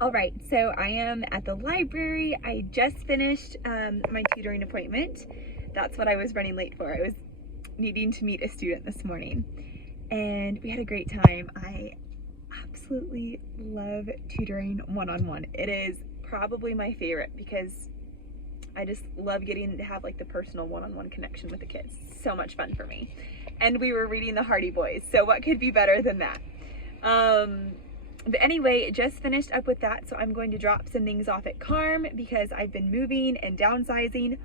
All right, so I am at the library. I just finished my tutoring appointment. That's what I was running late for. I was needing to meet a student this morning, and we had a great time. I absolutely love tutoring one-on-one. It is probably my favorite because I just love getting to have like the personal one-on-one connection with the kids. So much fun for me. And we were reading the Hardy Boys, so what could be better than that? But anyway, just finished up with that, so I'm going to drop some things off at Carm because I've been moving and downsizing.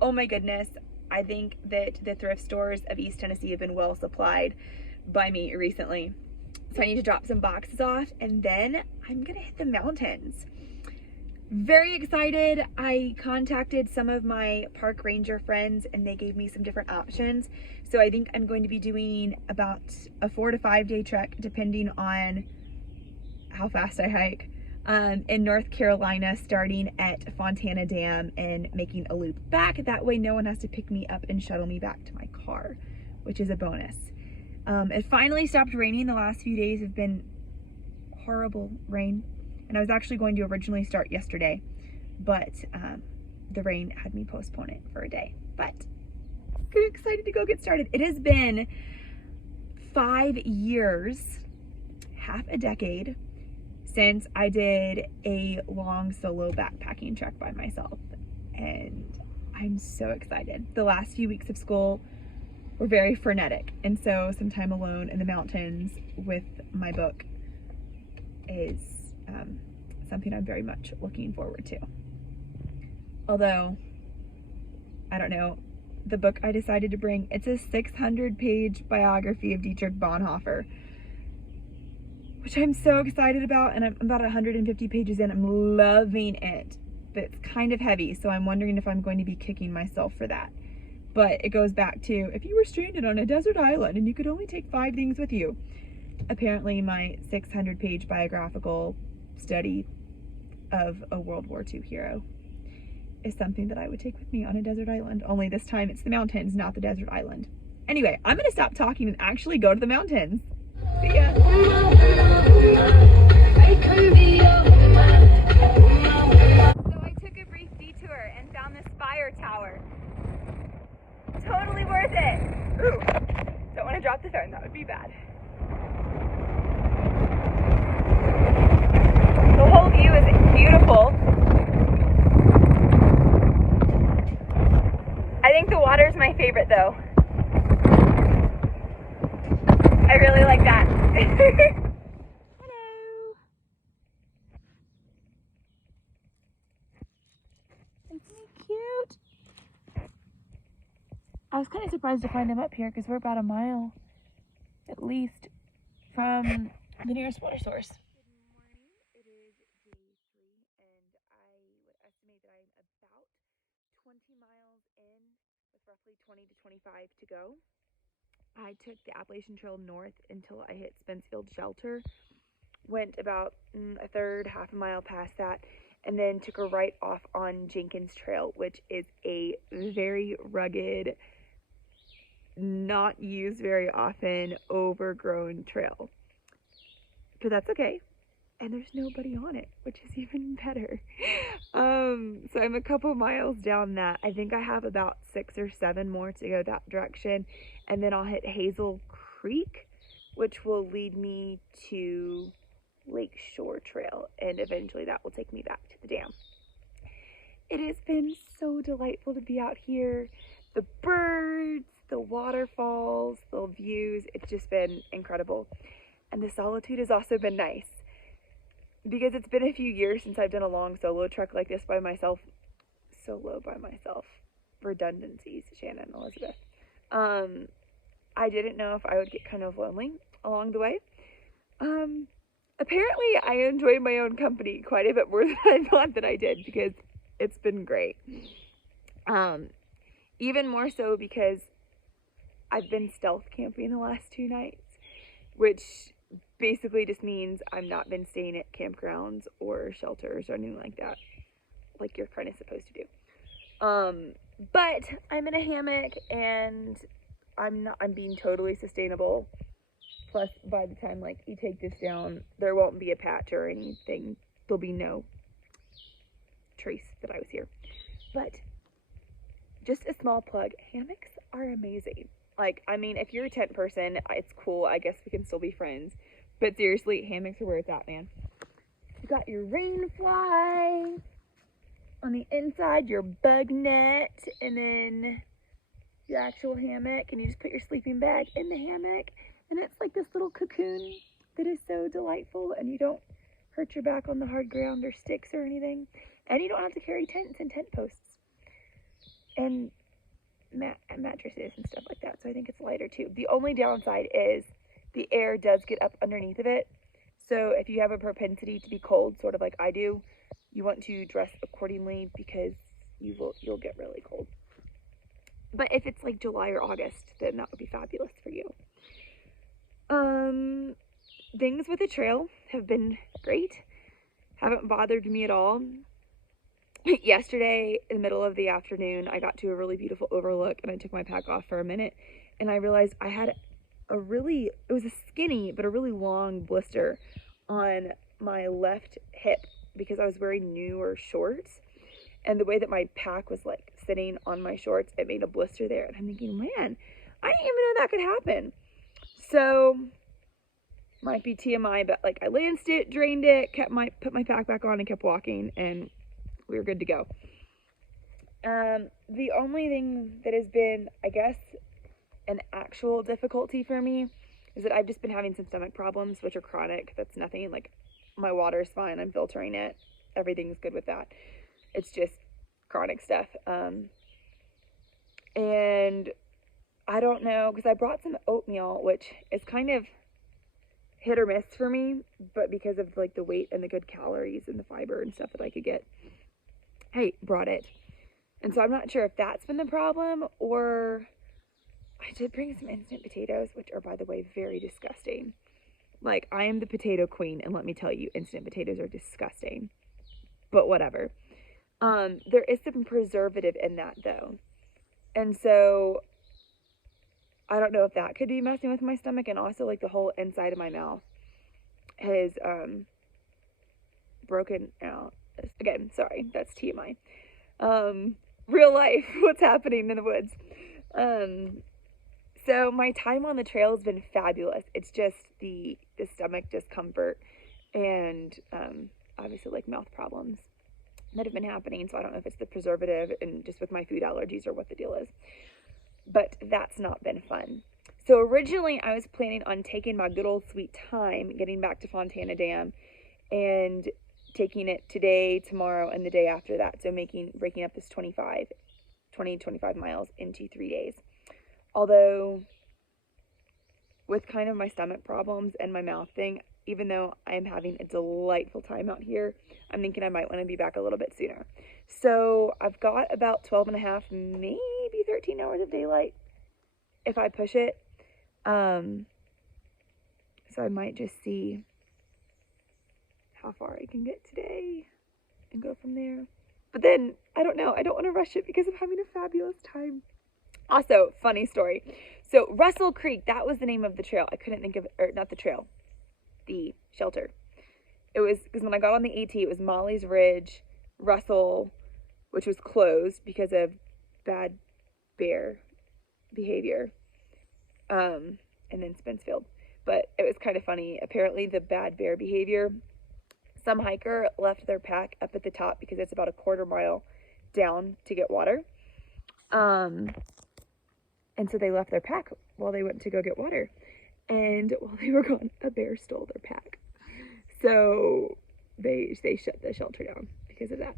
Oh my goodness, I think that the thrift stores of East Tennessee have been well supplied by me recently. So I need to drop some boxes off, and then I'm gonna hit the mountains. Very excited. I contacted some of my park ranger friends and they gave me some different options. So I think I'm going to be doing about a 4 to 5 day trek depending on how fast I hike in North Carolina, starting at Fontana Dam and making a loop back. That way no one has to pick me up and shuttle me back to my car, which is a bonus. It finally stopped raining. The last few days have been horrible rain. And I was actually going to originally start yesterday, but the rain had me postpone it for a day. But I'm excited to go get started. It has been 5 years, half a decade, since I did a long solo backpacking trek by myself. And I'm so excited. The last few weeks of school were very frenetic. And so some time alone in the mountains with my book is something I'm very much looking forward to. Although, I don't know, the book I decided to bring, it's a 600-page biography of Dietrich Bonhoeffer, which I'm so excited about, and I'm about 150 pages in. I'm loving it, but it's kind of heavy, so I'm wondering if I'm going to be kicking myself for that. But it goes back to, if you were stranded on a desert island and you could only take 5 things with you, apparently my 600-page biographical study of a World War II hero is something that I would take with me on a desert island. Only this time it's the mountains, not the desert island. Anyway, I'm gonna stop talking and actually go to the mountains. See ya. So I took a brief detour and found this fire tower. Totally worth it. Ooh, don't want to drop the phone, that would be bad. The whole view is beautiful. I think the water is my favorite though. I really like that. Hello. Isn't he cute? I was kind of surprised to find him up here because we're about a mile at least from the nearest water source. It is day 3, and I would estimate that I'm about 20 miles in with roughly 20 to 25 to go. I took the Appalachian Trail north until I hit Spencefield Shelter, went about a third, half a mile past that, and then took a right off on Jenkins Trail, which is a very rugged, not used very often, overgrown trail. But that's okay. And there's nobody on it, which is even better. So I'm a couple miles down that. I think I have about 6 or 7 more to go that direction. And then I'll hit Hazel Creek, which will lead me to Lake Shore Trail. And eventually that will take me back to the dam. It has been so delightful to be out here. The birds, the waterfalls, the views, it's just been incredible. And the solitude has also been nice. Because it's been a few years since I've done a long solo trek like this by myself. Solo by myself. Redundancies, Shannon, Elizabeth. I didn't know if I would get kind of lonely along the way. Apparently I enjoy my own company quite a bit more than I thought that I did, because it's been great. Even more so because I've been stealth camping the last 2 nights, which basically just means I've not been staying at campgrounds or shelters or anything like that, like you're kind of supposed to do. But I'm in a hammock and I'm being totally sustainable. Plus, by the time like you take this down, there won't be a patch or anything there'll be no trace that I was here. But just a small plug, hammocks are amazing. Like, I mean, if you're a tent person, it's cool. I guess we can still be friends. But seriously, hammocks are where it's at, man. You got your rain fly on the inside, your bug net, and then your actual hammock, and you just put your sleeping bag in the hammock, and it's like this little cocoon that is so delightful, and you don't hurt your back on the hard ground or sticks or anything, and you don't have to carry tents and tent posts and mattresses and stuff like that, so I think it's lighter too. The only downside is the air does get up underneath of it, so if you have a propensity to be cold, sort of like I do, you want to dress accordingly because you'll get really cold. But if it's like July or August, then that would be fabulous for you. Things with the trail have been great. Haven't bothered me at all. Yesterday, in the middle of the afternoon, I got to a really beautiful overlook and I took my pack off for a minute and I realized I had it was a skinny but a really long blister on my left hip because I was wearing newer shorts. And the way that my pack was like sitting on my shorts, it made a blister there. And I'm thinking, man, I didn't even know that could happen. So, might be TMI, but like I lanced it, drained it, put my pack back on and kept walking, and we were good to go. The only thing that has been, I guess, an actual difficulty for me is that I've just been having some stomach problems, which are chronic. That's nothing. Like, my water's fine. I'm filtering it. Everything's good with that. It's just chronic stuff. And I don't know, because I brought some oatmeal, which is kind of hit or miss for me, but because of like the weight and the good calories and the fiber and stuff that I could get, I brought it. And so I'm not sure if that's been the problem, or I did bring some instant potatoes, which are, by the way, very disgusting. Like, I am the potato queen, and let me tell you, instant potatoes are disgusting. But whatever. There is some preservative in that, though. And so I don't know if that could be messing with my stomach, and also like the whole inside of my mouth has broken out. Again, sorry, that's TMI. Real life, what's happening in the woods. So my time on the trail has been fabulous. It's just the stomach discomfort and obviously like mouth problems that have been happening. So I don't know if it's the preservative and just with my food allergies or what the deal is. But that's not been fun. So originally I was planning on taking my good old sweet time, getting back to Fontana Dam and taking it today, tomorrow, and the day after that. So breaking up this 25 miles into 3 days. Although with kind of my stomach problems and my mouth thing, even though I'm having a delightful time out here, I'm thinking I might want to be back a little bit sooner. So I've got about 12 and a half, maybe 13 hours of daylight if I push it. So I might just see how far I can get today and go from there. But then, I don't know. I don't want to rush it because I'm having a fabulous time. Also, funny story. So Russell Creek, that was the name of the trail. I couldn't think of, or not the trail, the shelter. It was, because when I got on the AT, it was Molly's Ridge, Russell, which was closed because of bad bear behavior, and then Spencefield. But it was kind of funny. Apparently the bad bear behavior, some hiker left their pack up at the top because it's about a quarter mile down to get water. And so they left their pack while they went to go get water. And while they were gone, a bear stole their pack. So they shut the shelter down because of that.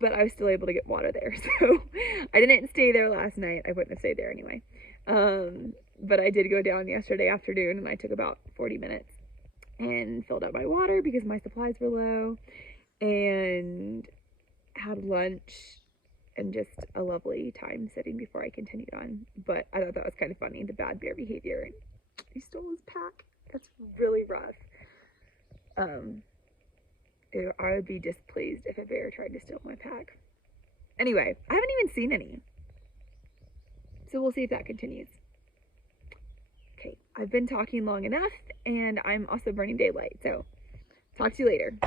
But I was still able to get water there. So I didn't stay there last night. I wouldn't have stayed there anyway. But I did go down yesterday afternoon, and I took about 40 minutes and filled up my water because my supplies were low, and had lunch and just a lovely time sitting before I continued on. But I thought that was kind of funny, the bad bear behavior, and he stole his pack. That's really rough. I would be displeased if a bear tried to steal my pack. Anyway, I haven't even seen any, so we'll see if that continues. Okay, I've been talking long enough, and I'm also burning daylight, so talk to you later.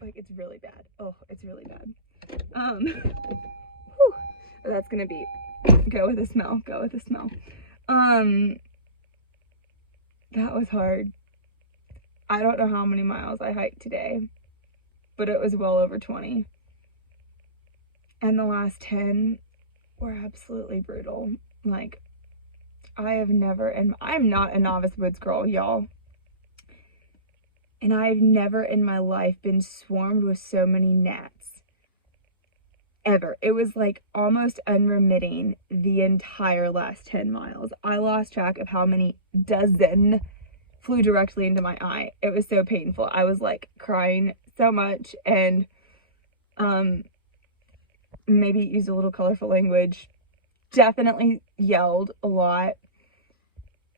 Like, it's really bad. Oh, it's really bad. Whew, that's gonna be, go with the smell, go with the smell. That was hard. I don't know how many miles I hiked today, but it was well over 20. And the last 10 were absolutely brutal. Like, I have never, and I'm not a novice woods girl, y'all. And I've never in my life been swarmed with so many gnats. Ever. It was like almost unremitting the entire last 10 miles. I lost track of how many dozen flew directly into my eye. It was so painful. I was like crying so much, and maybe used a little colorful language. Definitely yelled a lot.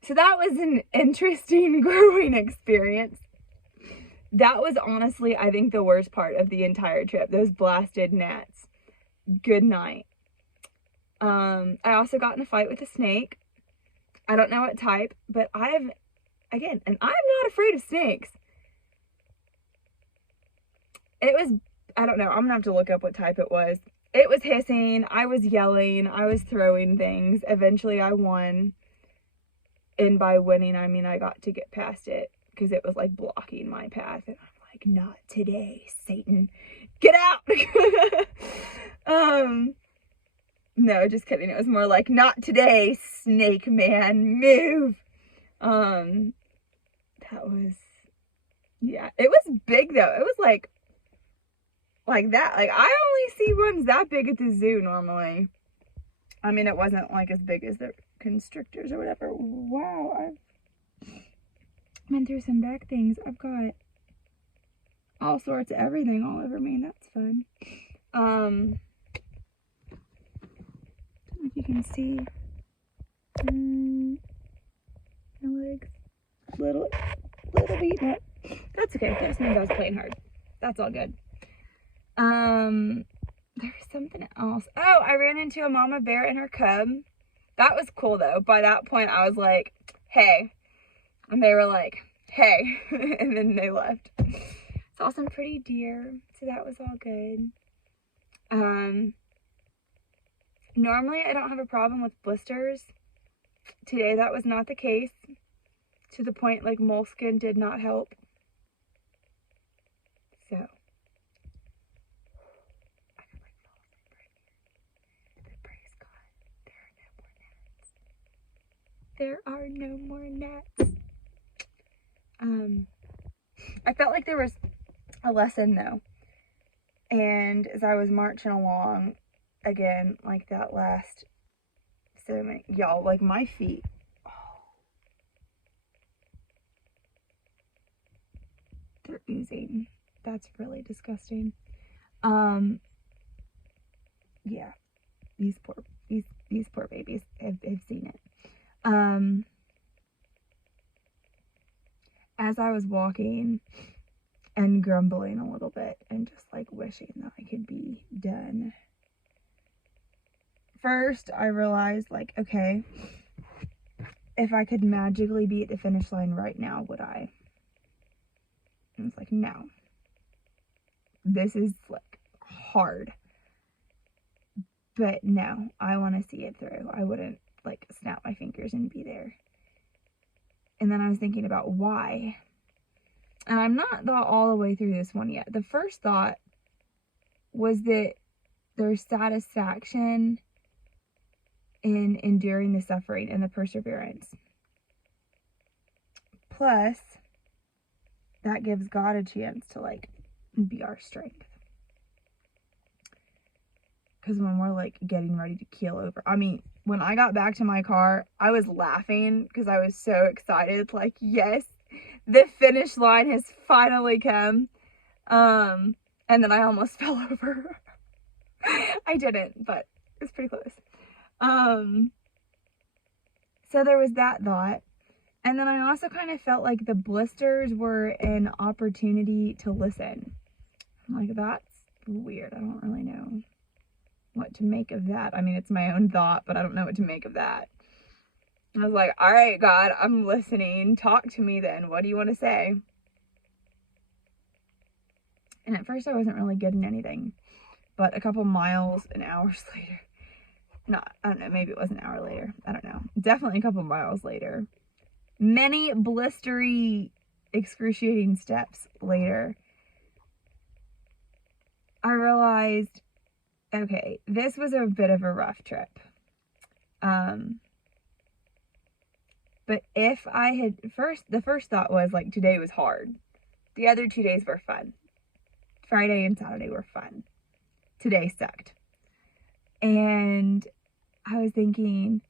So that was an interesting growing experience. That was honestly, I think, the worst part of the entire trip. Those blasted gnats. Good night. I also got in a fight with a snake. I don't know what type, but and I'm not afraid of snakes. It was, I don't know, I'm gonna have to look up what type it was. It was hissing, I was yelling, I was throwing things. Eventually I won. And by winning, I mean I got to get past it, because it was like blocking my path. And I'm like, not today, Satan. Get out! No, just kidding. It was more like, not today, snake man, move. That was, yeah, it was big though. It was like that. Like, I only see ones that big at the zoo normally. I mean, it wasn't like as big as the constrictors or whatever. Wow, I've been through some back things. I've got all sorts of everything all over me. That's fun. I don't know if you can see my legs. Little beaten up. That's okay. Just means I was playing hard. That's all good. There was something else. Oh, I ran into a mama bear and her cub. That was cool though. By that point, I was like, hey. And they were like, hey. And then they left. Saw some pretty deer. So that was all good. Normally I don't have a problem with blisters. Today that was not the case. To the point like moleskin did not help. So. I could like fall asleep right here. But praise God. There are no more gnats. I felt like there was a lesson though. And as I was marching along, again, like that last, so many, y'all, like my feet, they're oozing. That's really disgusting. Yeah, these poor babies have seen it. As I was walking and grumbling a little bit and just like wishing that I could be done, first I realized, like, okay, if I could magically be at the finish line right now, would I? And it's like, no. This is like hard. But no, I want to see it through. I wouldn't like snap my fingers and be there. And then I was thinking about why. And I'm not thought all the way through this one yet. The first thought was that there's satisfaction in enduring the suffering and the perseverance. Plus, that gives God a chance to like be our strength. Because when we're like getting ready to keel over, I mean, when I got back to my car, I was laughing because I was so excited. Like, yes, the finish line has finally come. And then I almost fell over. I didn't, but it was pretty close. So there was that thought. And then I also kind of felt like the blisters were an opportunity to listen. I'm like, that's weird. I don't really know what to make of that. I mean, it's my own thought, but I don't know what to make of that. I was like, all right, God, I'm listening. Talk to me then. What do you want to say? And at first I wasn't really getting anything. But a couple miles and hours later, I don't know, maybe it was an hour later. I don't know. Definitely a couple miles later. Many blistery, excruciating steps later, I realized, okay, this was a bit of a rough trip. But if I had, the first thought was like, today was hard. The other 2 days were fun. Friday and Saturday were fun. Today sucked. And I was thinking,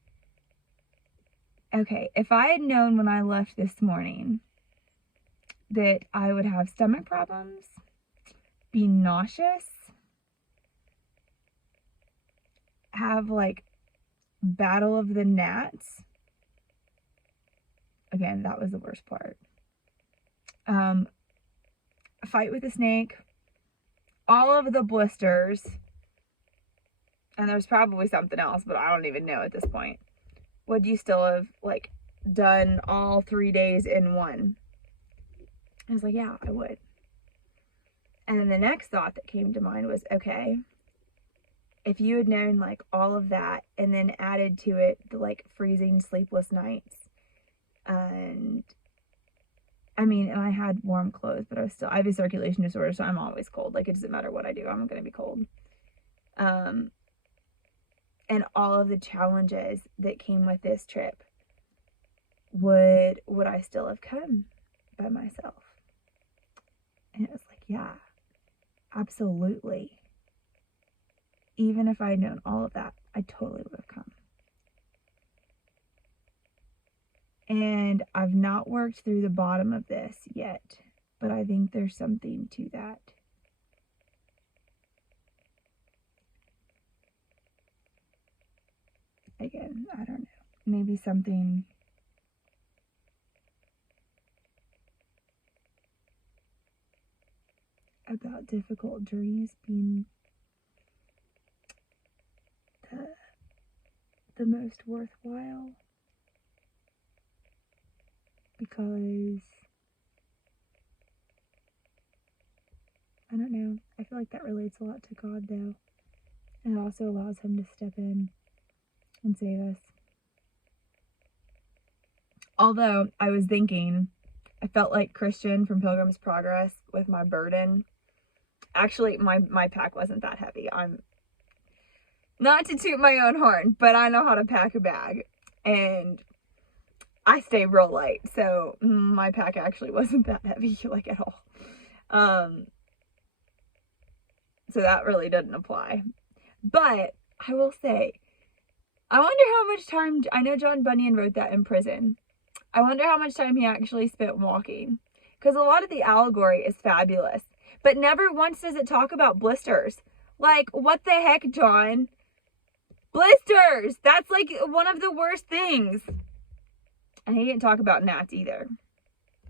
okay, if I had known when I left this morning that I would have stomach problems, be nauseous, have like battle of the gnats. Again, that was the worst part. A fight with a snake, all of the blisters, and there's probably something else, but I don't even know at this point. Would you still have like done all 3 days in one? I was like, yeah, I would. And then the next thought that came to mind was, okay, if you had known like all of that and then added to it the like freezing sleepless nights, and I had warm clothes, but I have a circulation disorder, so I'm always cold. Like, it doesn't matter what I do, I'm going to be cold. And all of the challenges that came with this trip, would I still have come by myself? And it was like, yeah, absolutely. Even if I had known all of that, I totally would have come. And I've not worked through the bottom of this yet, but I think there's something to that. Again, I don't know. Maybe something about difficult journeys being the most worthwhile. Because, I don't know, I feel like that relates a lot to God though. And it also allows him to step in and save us. Although, I was thinking, I felt like Christian from Pilgrim's Progress with my burden. Actually, my pack wasn't that heavy. I'm not to toot my own horn, but I know how to pack a bag. And I stay real light, so my pack actually wasn't that heavy, like, at all. So that really doesn't apply. But I will say, I wonder how much time, I know John Bunyan wrote that in prison. I wonder how much time he actually spent walking. Because a lot of the allegory is fabulous. But never once does it talk about blisters. Like, what the heck, John? Blisters! That's like one of the worst things. And he didn't talk about gnats either.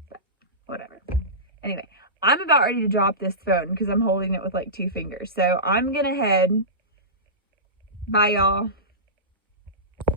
But whatever. Anyway, I'm about ready to drop this phone because I'm holding it with like 2 fingers. So I'm going to head. Bye, y'all.